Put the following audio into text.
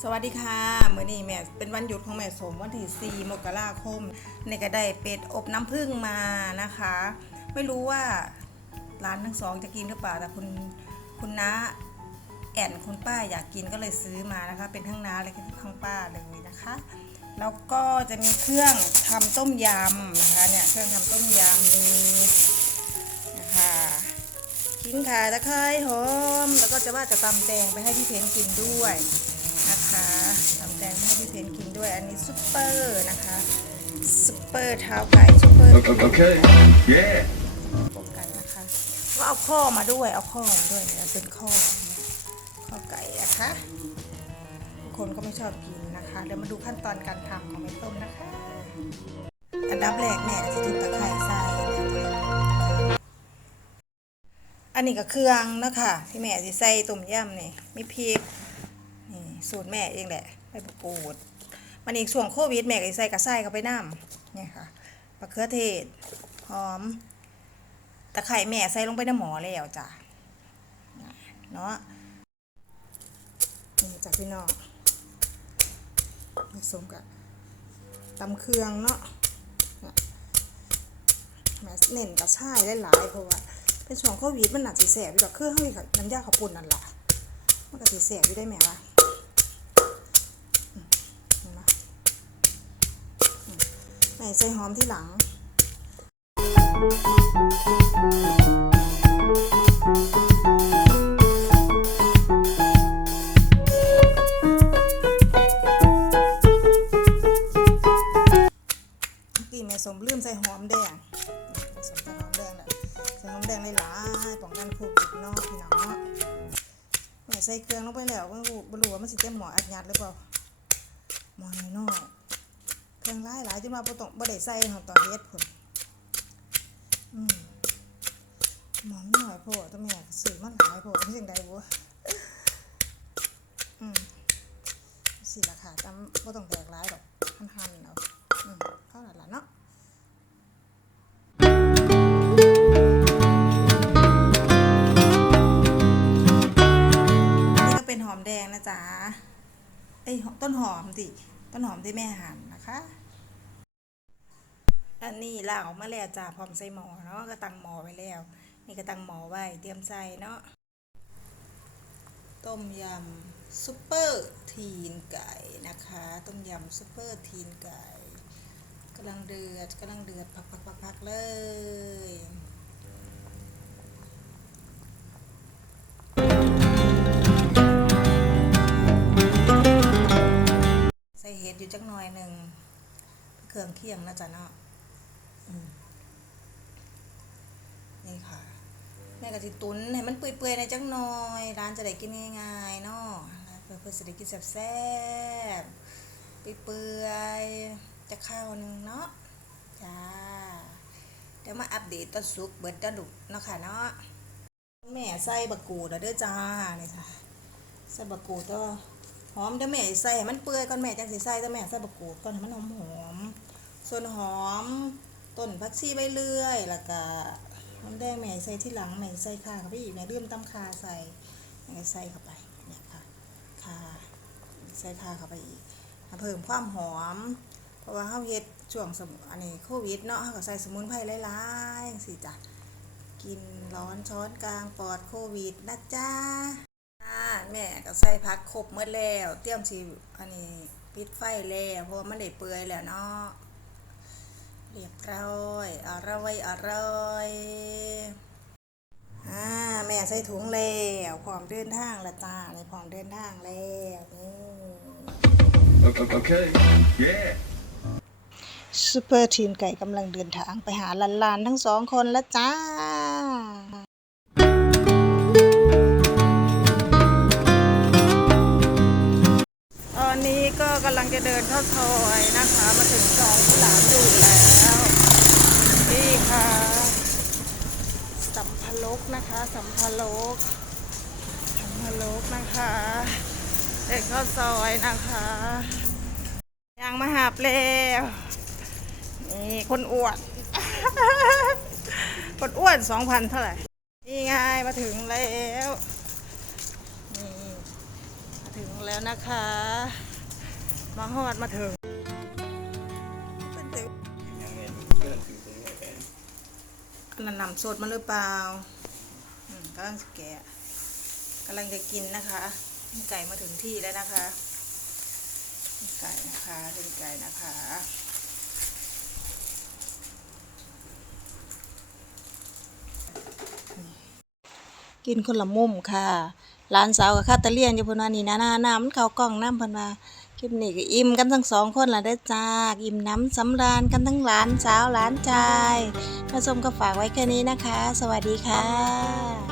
สวัสดีค่ะเมื้อนี้แม่เป็นวันหยุดของแม่สมวันที่4มกราคมในก็ได้เป็ดอบน้ำผึ้งมานะคะ ไม่รู้ว่าร้านทั้งสองจะกินหรือเปล่าแต่คุณคุณน้าแอนคุณป้าอยากกินก็เลยซื้อมานะคะ เป็นทั้งน้าและทั้งป้าเลยนะคะ แล้วก็จะมีเครื่องทำต้มยำนะคะเนี่ยเครื่องทำต้มยำมีนะคะขิงข่าตะไคร้หอม แล้วก็จะว่าจะตำแตงไปให้พี่เพนกินด้วย ด้วยอันนี้ซุปเปอร์นะคะซุปเปอร์เท้าไก่ซุปเปอร์ Okay. Yeah. กันนะคะก็เอาข้อมาด้วยเอาข้อมาด้วยเนี่ยเป็นข้อเนี่ยข้อไก่นะคะบางคนก็ไม่ชอบกินนะคะเดี๋ยวมาดูขั้นตอนการทำของแม่ต้มนะคะ อันดับแรกแม่จะจุดตะไคร้ใส่อันนี้ก็เครื่องนะคะที่แม่สิใส่ต้มยำนี่มีพริกนี่สูตรแม่เองแหละใบมะกรูด มันอีกช่วงโควิดแม่ก็ใส่กระไส้เข้าไปน้ำเนี่ยค่ะมะเขือเทศหอมตะไคร่แม่ใส่ลงไปในหม้อแล้วจ้ะเนาะนี่จ้ะพี่น้องผสมกับตำเครื่องเนาะแม่เน้นกระชายหลายๆเพราะว่าเป็นช่วงโควิดมันหนักสีแสบอยู่กับเครื่องเฮ้ยกับน้ำยาข้าวปุ้นนั่นแหละมันก็สีแสบอยู่ได้ไหมวะอืมเห็นปะอืมไหน ใส่หอมที่หลัง กี้แม่สมลืมใส่หอมแดงสมใส่หอมแดงแหละใส่หอมแดงหลายป้องกันโควิดเนาะพี่น้องเนาะแม่ใส่เครื่องลงไปแล้วไม่รู้บ่รู้ว่ามันสิเต็มหมออัดยัดหรือเปล่าหมอน้อย เครื่องหลายหลายจนมาบ่ต้องบ่ได้ใส่เนาะตอเฮ็ดพุ่นอืมหมอน้อยโพดแต่แม่ก็ซื้อมาหลายโพดจังไดบ่อืมสิราคาตาบ่ต้องแตกหลายดอกหั่นๆเอาอืมเข้าแล้วล่ะเนาะนี่ก็เป็นหอมแดงนะจ๊ะ เอ้ยต้นหอมสิ ต้นหอมที่แม่หั่นนะคะ อันนี้ล่างออกมาแล้วจ้ะพร้อมใส่หม้อเนาะก็ตั้งหม้อไว้แล้ว นี่ก็ตั้งหม้อไว้เตรียมใส่เนาะต้มยำซุปเปอร์ทีนไก่นะคะ ต้มยำซุปเปอร์ทีนไก่กำลังเดือดกำลังเดือดพักๆๆๆเลยใส่เห็ดอยู่จักหน่อยหนึ่งเครื่องเคียงนะจ๊ะเนาะ นี่ค่ะ แม่ก็สิตุนให้มันเปื่อยๆในอยจักหน่อย ร้านจะได้กินง่ายๆเนาะเพื่อเพื่อจะได้กินแซ่บๆเปื่อยๆจะข้าวหนึงเนาะจ้าเดี๋ยวมาอัปเดตตอนสุกเบิดตะดุกเนาะค่ะเนาะแม่ใส่บะกรูดแล้วเด้อจ้านี่จ้ะใส่บะกูดตัวหอมเดี๋ยวแม่ใส่ให้มันเปื่อยก่อนแม่จังสิใส่แต่แม่ใส่บะกูดก่อนให้มันหอมหอมๆส่วนหอม ต้นผักชีใบเลื่อย แล้วก็น้ำแดงแม่ใส่ที่หลังแม่ใส่ขาเข้าไปอีกแม่ลืมตำข่าใส่แม่ใส่เข้าไปเนี่ยค่ะขาใส่ขาเข้าไปอีกเพิ่มความหอม เพราะว่าเฮาวเฮ็ดช่วงสมอันนี้โควิดเนาะเฮาก็ใส่สมุนไพรหลายๆจังซี่จ้ะกินร้อนช้อนกลางปลอดโควิดนะจ๊ะแม่ก็ใส่พักครบหมดแล้ว เตรียมสิอันนี้ปิดไฟแล้วเพราะว่ามันได้เปื่อยแล้วเนาะ เรียบร้อยอร่อยอร่อยอ่าแม่ใส่ถุงแล้วพร้อมเดินทางและจ้าในพร้อมเดินทางแล้วนี่ Okay. Yeah. ซูเปอร์ทีมไก่กำลังเดินทางไปหาหลานๆทั้งสองคนแล้วจ้าตอนนี้ก็กำลังจะเดินเข้าซอยนะคะ มาถึงซอยที่หลานอยู่แล้ว นี่ค่ะ สัมภลกนะคะ สัมภลกสัมภลกนะคะเดินเข้าซอยนะคะยางมาหาบแล้วนี่คนอ้วน คนอ้วนสองพันเท่าไหร่ นี่ไงมาถึงแล้วนี่มาถึงแล้วนะคะ มาฮอดมาถึง นนั้นนำสดมาหรือเปล่ากำลังจะแกะกำลังจะกินนะคะไก่มาถึงที่แล้วนะคะไก่นะคะเป็นไก่นะคะกินคนละมุมค่ะหลานสาวกับข้าตะเลียนอยู่พนว่านี่นะหน้าน้ำมันเข้ากล้องน้ำพันว่า คลิปนี้ก็อิ่มกันทั้งสองคนละได้จ้า อิ่มน้ำสำราญกันทั้งหลานสาวหลานชายผสมก็ฝากไว้แค่นี้นะคะ สวัสดีค่ะ